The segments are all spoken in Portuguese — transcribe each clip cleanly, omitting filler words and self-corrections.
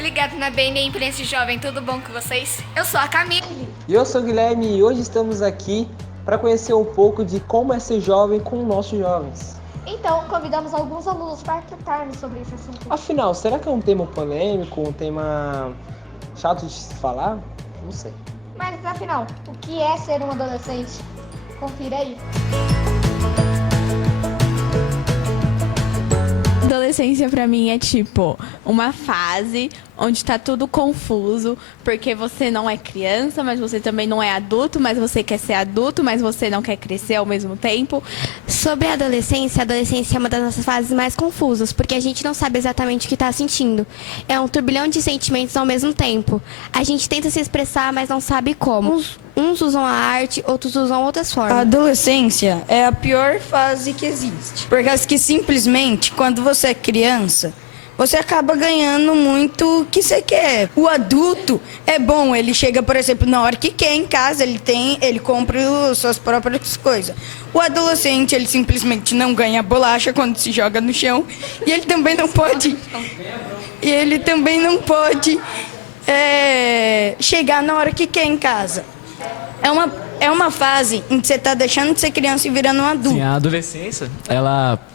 ligado na BN Imprensa Jovem, tudo bom com vocês? Eu sou a Camille. E eu sou o Guilherme e hoje estamos aqui para conhecer um pouco de como é ser jovem com nossos jovens. Então, convidamos alguns alunos para tratarmos sobre esse assunto. Afinal, será que é um tema polêmico, um tema chato de se falar? Não sei. Mas afinal, o que é ser um adolescente? Confira aí. Adolescência pra mim é tipo uma fase onde tá tudo confuso, porque você não é criança, mas você também não é adulto, mas você quer ser adulto, mas você não quer crescer ao mesmo tempo. Sobre a adolescência é uma das nossas fases mais confusas, porque a gente não sabe exatamente o que está sentindo. É um turbilhão de sentimentos ao mesmo tempo. A gente tenta se expressar, mas não sabe como. Uns usam a arte, outros usam outras formas. A adolescência é a pior fase que existe. Por causa que simplesmente, quando você é criança, você acaba ganhando muito o que você quer. O adulto é bom, ele chega, por exemplo, na hora que quer em casa, ele compra as suas próprias coisas. O adolescente, ele simplesmente não ganha bolacha quando se joga no chão. E ele também não pode... chegar na hora que quer em casa. É uma fase em que você está deixando de ser criança e virando um adulto. Sim, a adolescência,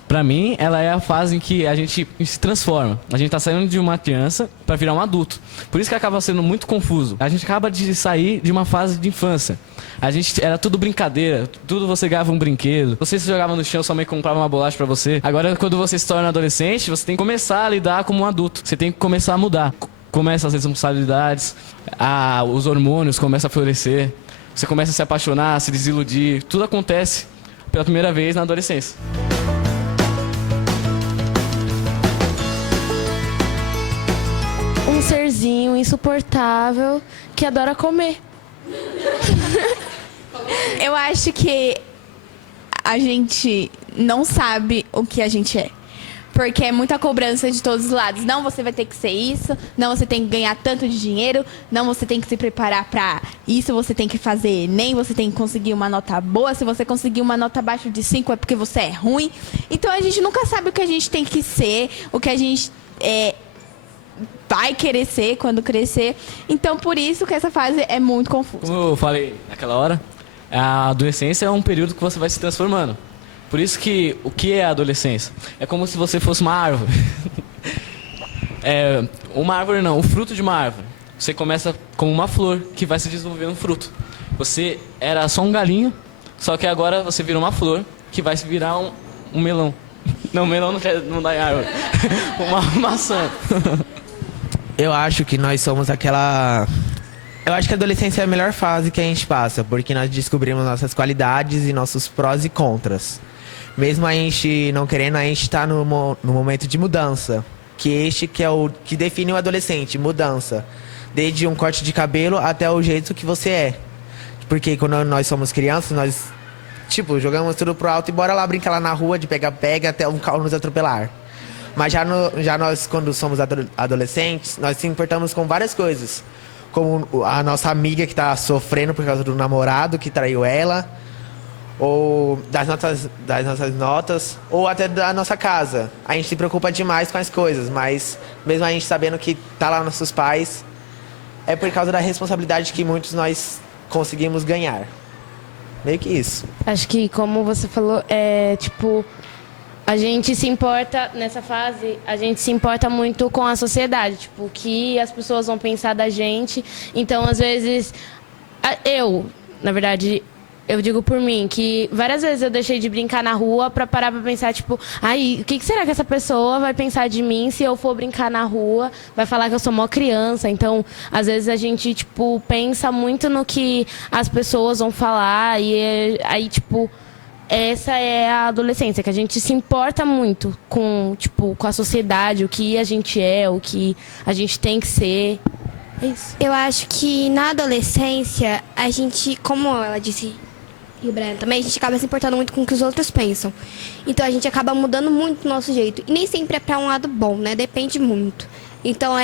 pra mim, ela é a fase em que a gente se transforma. A gente tá saindo de uma criança para virar um adulto. Por isso que acaba sendo muito confuso. A gente acaba de sair de uma fase de infância. Era tudo brincadeira, tudo você ganhava um brinquedo. Você se jogava no chão, sua mãe comprava uma bolacha pra você. Agora, quando você se torna adolescente, você tem que começar a lidar como um adulto. Você tem que começar a mudar. Começam as responsabilidades, os hormônios começam a florescer. Você começa a se apaixonar, a se desiludir. Tudo acontece pela primeira vez na adolescência. Um serzinho insuportável que adora comer. Eu acho que a gente não sabe o que a gente é. Porque é muita cobrança de todos os lados. Não, você vai ter que ser isso. Não, você tem que ganhar tanto de dinheiro. Não, você tem que se preparar pra isso. Você tem que fazer Enem. Você tem que conseguir uma nota boa. Se você conseguir uma nota abaixo de 5 é porque você é ruim. Então, a gente nunca sabe o que a gente tem que ser. O que a gente vai querer ser quando crescer. Então, por isso que essa fase é muito confusa. Como eu falei naquela hora, a adolescência é um período que você vai se transformando. Por isso que o que é a adolescência? É como se você fosse uma árvore. Uma árvore não, o fruto de uma árvore. Você começa como uma flor que vai se desenvolver um fruto. Você era só um galinho, só que agora você virou uma flor que vai se virar um melão. Não, melão não dá em árvore. Uma maçã. Eu acho que nós somos aquela... Eu acho que a adolescência é a melhor fase que a gente passa, porque nós descobrimos nossas qualidades e nossos prós e contras. Mesmo a gente não querendo, a gente está no momento de mudança. Que este que é o que define o adolescente, mudança. Desde um corte de cabelo até o jeito que você é. Porque quando nós somos crianças, nós, jogamos tudo pro alto e bora lá brincar lá na rua de pega-pega até um carro nos atropelar. Mas já nós, quando somos adolescentes, nós se importamos com várias coisas. Como a nossa amiga que está sofrendo por causa do namorado que traiu ela, ou das nossas notas, ou até da nossa casa. A gente se preocupa demais com as coisas, mas mesmo a gente sabendo que tá lá nossos pais, é por causa da responsabilidade que muitos nós conseguimos ganhar. Meio que isso. Acho que, como você falou, a gente se importa, nessa fase, a gente se importa muito com a sociedade, o que as pessoas vão pensar da gente. Então, às vezes, na verdade, eu digo por mim, que várias vezes eu deixei de brincar na rua pra parar pra pensar, o que será que essa pessoa vai pensar de mim se eu for brincar na rua? Vai falar que eu sou mó criança. Então, às vezes a gente, pensa muito no que as pessoas vão falar e aí, essa é a adolescência, que a gente se importa muito com a sociedade, o que a gente é, o que a gente tem que ser. É isso. Eu acho que na adolescência, a gente, como ela disse, e o Brian também, a gente acaba se importando muito com o que os outros pensam. Então a gente acaba mudando muito o nosso jeito. E nem sempre é para um lado bom, né? Depende muito. Então,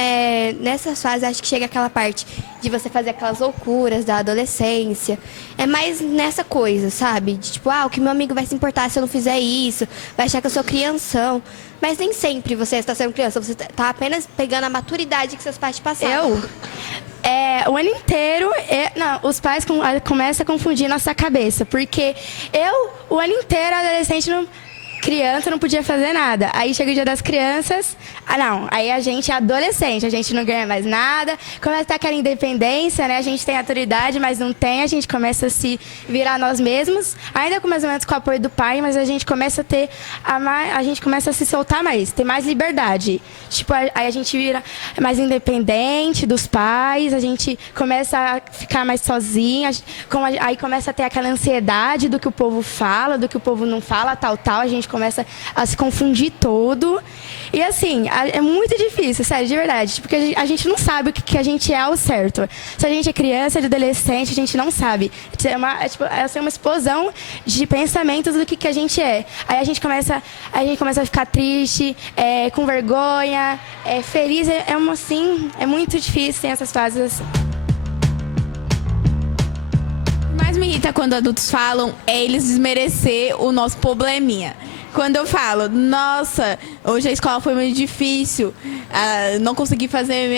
nessas fases, acho que chega aquela parte de você fazer aquelas loucuras da adolescência. É mais nessa coisa, sabe? De tipo, o que meu amigo vai se importar se eu não fizer isso? Vai achar que eu sou crianção. Mas nem sempre você está sendo criança. Você está apenas pegando a maturidade que seus pais te passaram. O ano inteiro, os pais começam a confundir nossa cabeça. Porque o ano inteiro, adolescente, criança não podia fazer nada. Aí chega o dia das crianças, aí a gente é adolescente, a gente não ganha mais nada, começa a ter aquela independência, né? A gente tem autoridade, mas não tem, a gente começa a se virar nós mesmos, ainda com mais ou menos com o apoio do pai, mas a gente começa a ter, a gente começa a se soltar mais, ter mais liberdade. Tipo, aí a gente vira mais independente dos pais, a gente começa a ficar mais sozinha, aí começa a ter aquela ansiedade do que o povo fala, do que o povo não fala, tal, a gente começa a se confundir todo. E assim, é muito difícil, sério, de verdade. Porque a gente não sabe o que a gente é ao certo. Se a gente é criança, de adolescente, a gente não sabe. É uma explosão de pensamentos do que a gente é. Aí a gente começa a ficar triste, com vergonha, feliz. É muito difícil ter essas fases assim. O que mais me irrita quando adultos falam é eles desmerecer o nosso probleminha. Quando eu falo, nossa, hoje a escola foi muito difícil, não consegui fazer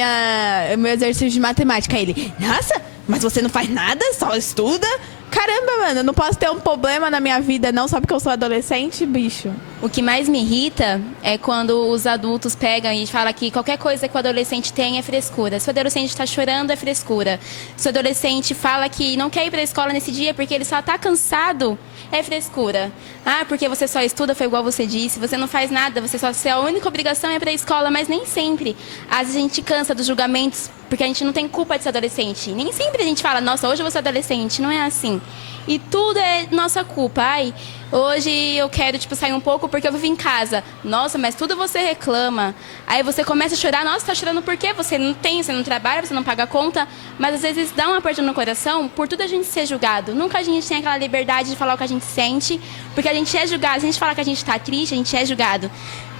meu exercício de matemática. Aí ele, nossa, mas você não faz nada, só estuda? Caramba, mano, eu não posso ter um problema na minha vida não só porque eu sou adolescente, bicho. O que mais me irrita é quando os adultos pegam e falam que qualquer coisa que o adolescente tem é frescura. Se o adolescente está chorando, é frescura. Se o adolescente fala que não quer ir para a escola nesse dia porque ele só está cansado, é frescura. Porque você só estuda, foi igual você disse, você não faz nada, a única obrigação é ir para a escola, mas nem sempre. Às vezes a gente cansa dos julgamentos porque a gente não tem culpa de ser adolescente. Nem sempre a gente fala, nossa, hoje eu vou ser adolescente. Não é assim. E tudo é nossa culpa. Hoje eu quero, sair um pouco porque eu vivo em casa. Nossa, mas tudo você reclama. Aí você começa a chorar. Nossa, tá chorando por quê? Você não trabalha, você não paga a conta. Mas às vezes dá uma aperto no coração por tudo a gente ser julgado. Nunca a gente tem aquela liberdade de falar o que a gente sente, porque a gente é julgado. Se a gente falar que a gente tá triste, a gente é julgado.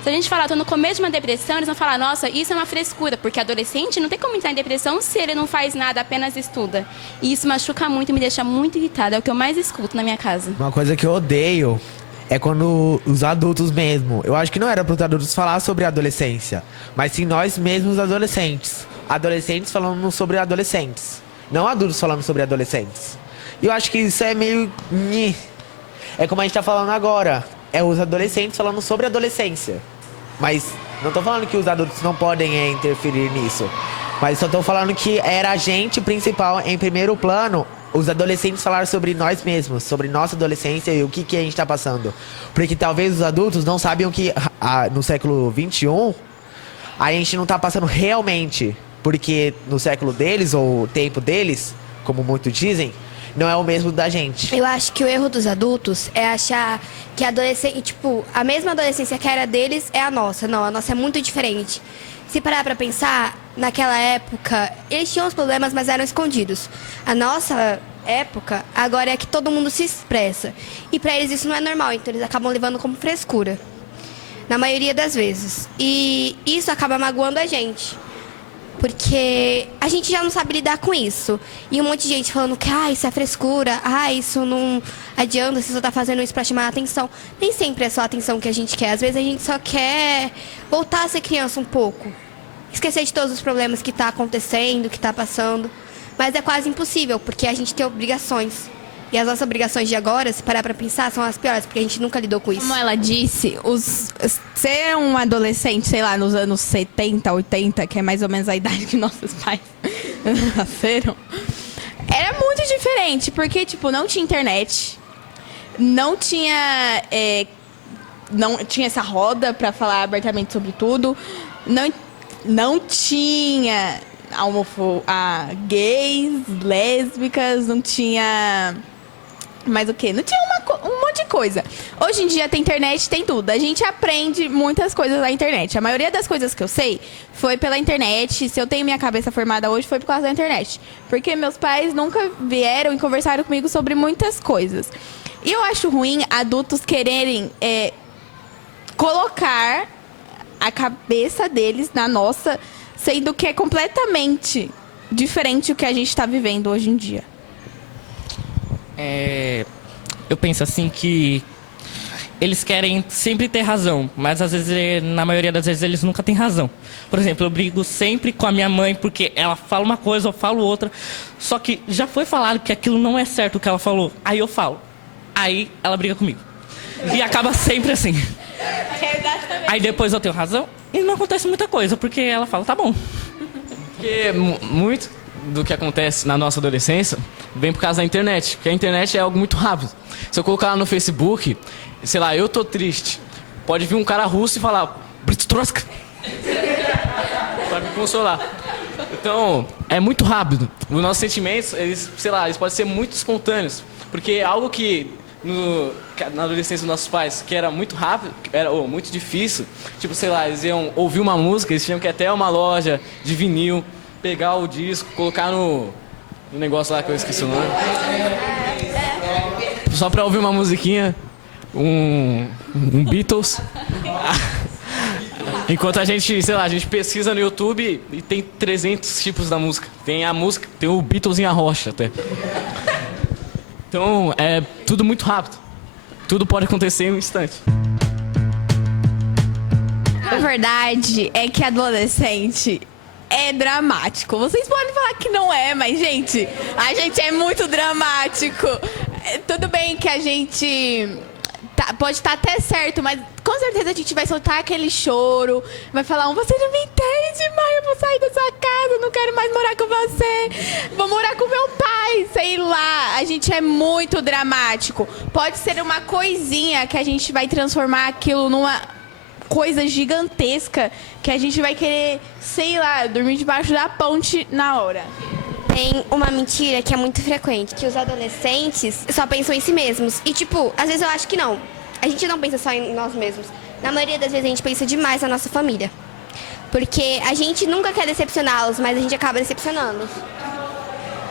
Se a gente falar, tô no começo de uma depressão, eles vão falar, nossa, isso é uma frescura, porque adolescente não tem como entrar em depressão se ele não faz nada, apenas estuda. E isso machuca muito e me deixa muito irritada, é o que eu mais escuto na minha casa. Uma coisa que eu odeio é quando os adultos mesmo, eu acho que não era para os adultos falar sobre a adolescência, mas sim nós mesmos adolescentes. Adolescentes falando sobre adolescentes, não adultos falando sobre adolescentes. E eu acho que isso é meio... É como a gente tá falando agora, é os adolescentes falando sobre adolescência. Mas não tô falando que os adultos não podem interferir nisso. Mas só tô falando que era a gente principal, em primeiro plano, os adolescentes falar sobre nós mesmos, sobre nossa adolescência e o que a gente tá passando. Porque talvez os adultos não sabiam que no século XXI, a gente não tá passando realmente. Porque no século deles, ou o tempo deles, como muitos dizem, não é o mesmo da gente. Eu acho que o erro dos adultos é achar que a adolescência, a mesma adolescência que era deles é a nossa. Não, a nossa é muito diferente. Se parar pra pensar, naquela época, eles tinham os problemas, mas eram escondidos. A nossa época, agora é que todo mundo se expressa. E pra eles isso não é normal, então eles acabam levando como frescura. Na maioria das vezes. E isso acaba magoando a gente. Porque a gente já não sabe lidar com isso. E um monte de gente falando que isso é frescura, isso não adianta, você só tá fazendo isso pra chamar a atenção. Nem sempre é só a atenção que a gente quer. Às vezes a gente só quer voltar a ser criança um pouco. Esquecer de todos os problemas que tá acontecendo, que tá passando. Mas é quase impossível, porque a gente tem obrigações. E as nossas obrigações de agora, se parar pra pensar, são as piores, porque a gente nunca lidou com isso. Como ela disse, ser um adolescente, sei lá, nos anos 70, 80, que é mais ou menos a idade que nossos pais nasceram, era muito diferente, porque, não tinha internet, não tinha essa roda pra falar abertamente sobre tudo, não tinha gays, lésbicas, não tinha... Mas o quê? Não tinha um monte de coisa. Hoje em dia tem internet, tem tudo. A gente aprende muitas coisas na internet. A maioria das coisas que eu sei foi pela internet. Se eu tenho minha cabeça formada hoje, foi por causa da internet. Porque meus pais nunca vieram e conversaram comigo sobre muitas coisas. E eu acho ruim adultos quererem colocar a cabeça deles sendo que é completamente diferente o que a gente está vivendo hoje em dia. Eu penso assim que eles querem sempre ter razão, mas às vezes, na maioria das vezes, eles nunca têm razão. Por exemplo, eu brigo sempre com a minha mãe porque ela fala uma coisa, eu falo outra, só que já foi falado que aquilo não é certo o que ela falou, aí eu falo, aí ela briga comigo. E acaba sempre assim. Aí depois eu tenho razão e não acontece muita coisa, porque ela fala, tá bom. Porque muito do que acontece na nossa adolescência vem por causa da internet, porque a internet é algo muito rápido. Se eu colocar lá no Facebook, sei lá, eu tô triste, pode vir um cara russo e falar Britstroska pra me consolar. Então, é muito rápido. Os nossos sentimentos, eles, sei lá, eles podem ser muito espontâneos, porque algo que na adolescência dos nossos pais, que era muito rápido, era muito difícil, tipo, sei lá, eles iam ouvir uma música, eles tinham que ir até uma loja de vinil, pegar o disco, colocar no negócio lá que eu esqueci o nome. Só pra ouvir uma musiquinha, um Beatles. Enquanto a gente, sei lá, a gente pesquisa no YouTube e tem 300 tipos da música. Tem a música, tem o Beatles em a rocha até. Então, é tudo muito rápido. Tudo pode acontecer em um instante. A verdade é que adolescente é dramático. Vocês podem falar que não é, mas, gente, a gente é muito dramático. Tudo bem que a gente pode estar até certo, mas com certeza a gente vai soltar aquele choro, vai falar, você não me entende, mãe, eu vou sair da sua casa, não quero mais morar com você, vou morar com meu pai, sei lá. A gente é muito dramático. Pode ser uma coisinha que a gente vai transformar aquilo numa coisa gigantesca que a gente vai querer, sei lá, dormir debaixo da ponte na hora. Tem uma mentira que é muito frequente, que os adolescentes só pensam em si mesmos. E, tipo, às vezes eu acho que não. A gente não pensa só em nós mesmos. Na maioria das vezes a gente pensa demais na nossa família. Porque a gente nunca quer decepcioná-los, mas a gente acaba decepcionando.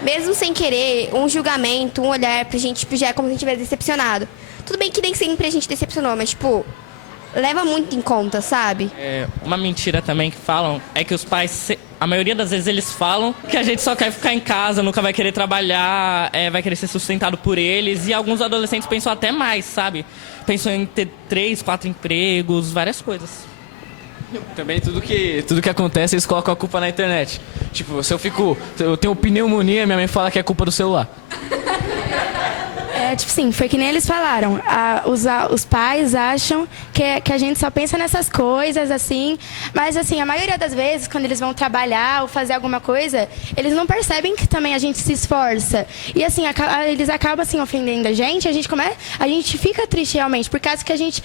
Mesmo sem querer, um julgamento, um olhar pra gente, tipo, já é como se a gente tivesse decepcionado. Tudo bem que nem sempre a gente decepcionou, mas, tipo, leva muito em conta, sabe? Uma mentira também que falam é que os pais, a maioria das vezes eles falam que a gente só quer ficar em casa, nunca vai querer trabalhar, vai querer ser sustentado por eles. E alguns adolescentes pensam até mais, sabe? Pensam em ter 3, 4 empregos, várias coisas. Também tudo que acontece, eles colocam a culpa na internet. Tipo, se eu tenho pneumonia, minha mãe fala que é culpa do celular. Tipo assim, foi que nem eles falaram. Os pais acham que a gente só pensa nessas coisas, assim. Mas, assim, a maioria das vezes, quando eles vão trabalhar ou fazer alguma coisa, eles não percebem que também a gente se esforça. E, assim, eles acabam, assim, ofendendo a gente fica triste, realmente. Por causa que a gente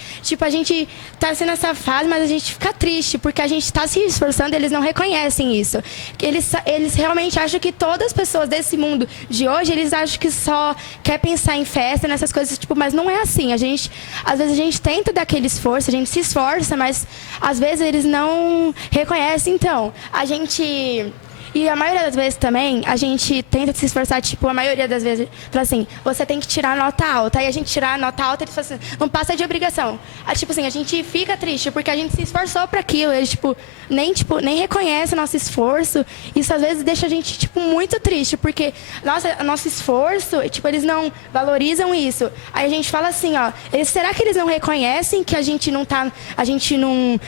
tá sendo essa fase, mas a gente fica triste, porque a gente tá se esforçando e eles não reconhecem isso. Eles realmente acham que todas as pessoas desse mundo de hoje, eles acham que só quer pensar em festa, nessas coisas, tipo, mas não é assim. Às vezes a gente tenta dar aquele esforço, a gente se esforça, mas às vezes eles não reconhecem. Então, e a maioria das vezes também, a gente tenta se esforçar, tipo, a maioria das vezes, fala assim, você tem que tirar nota alta. Aí a gente tirar a nota alta, eles falam assim, não passa de obrigação. Aí, tipo assim, a gente fica triste, porque a gente se esforçou para aquilo. Eles, nem reconhecem o nosso esforço. Isso, às vezes, deixa a gente, tipo, muito triste, porque nosso esforço, tipo, eles não valorizam isso. Aí a gente fala assim, ó, será que eles não reconhecem que a gente não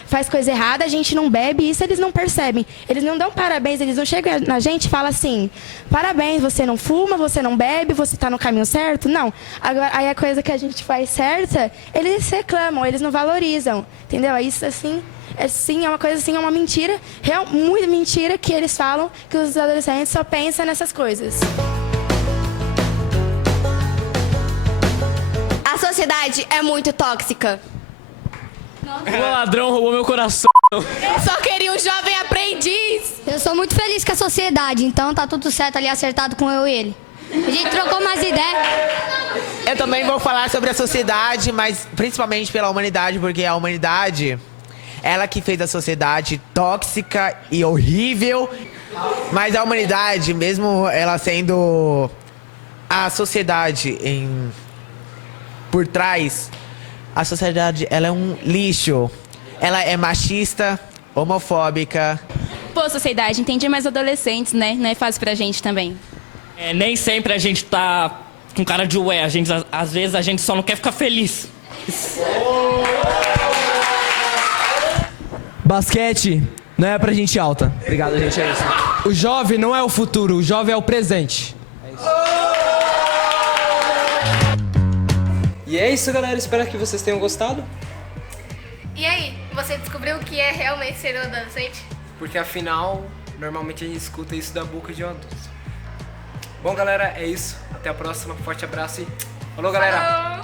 faz coisa errada, a gente não bebe? Isso eles não percebem. Eles não dão parabéns, eles não chega na gente e fala assim, parabéns, você não fuma, você não bebe, você está no caminho certo. Não. Agora, aí a coisa que a gente faz certa, eles reclamam, eles não valorizam. Entendeu? Isso, assim, é uma coisa assim, é uma mentira, muito mentira que eles falam que os adolescentes só pensam nessas coisas. A sociedade é muito tóxica. O ladrão roubou meu coração. Eu só queria um jovem aprendiz. Eu sou muito feliz com a sociedade, então tá tudo certo ali, acertado com eu e ele. A gente trocou umas ideias. Eu também vou falar sobre a sociedade, mas principalmente pela humanidade, porque a humanidade, ela que fez a sociedade tóxica e horrível. Mas a humanidade, mesmo ela sendo a sociedade por trás, a sociedade, ela é um lixo. Ela é machista, homofóbica. Pô, sociedade, entendi, mas adolescentes, né? Não é fácil pra gente também. Nem sempre a gente tá com cara de ué, às vezes a gente só não quer ficar feliz. Basquete não é pra gente alta. Obrigado, gente, é isso. O jovem não é o futuro, o jovem é o presente. É isso. E é isso, galera. Espero que vocês tenham gostado. E aí, você descobriu o que é realmente ser um adolescente? Porque afinal, normalmente a gente escuta isso da boca de um adulto. Bom, galera, é isso. Até a próxima. Forte abraço e falou, galera! Falou!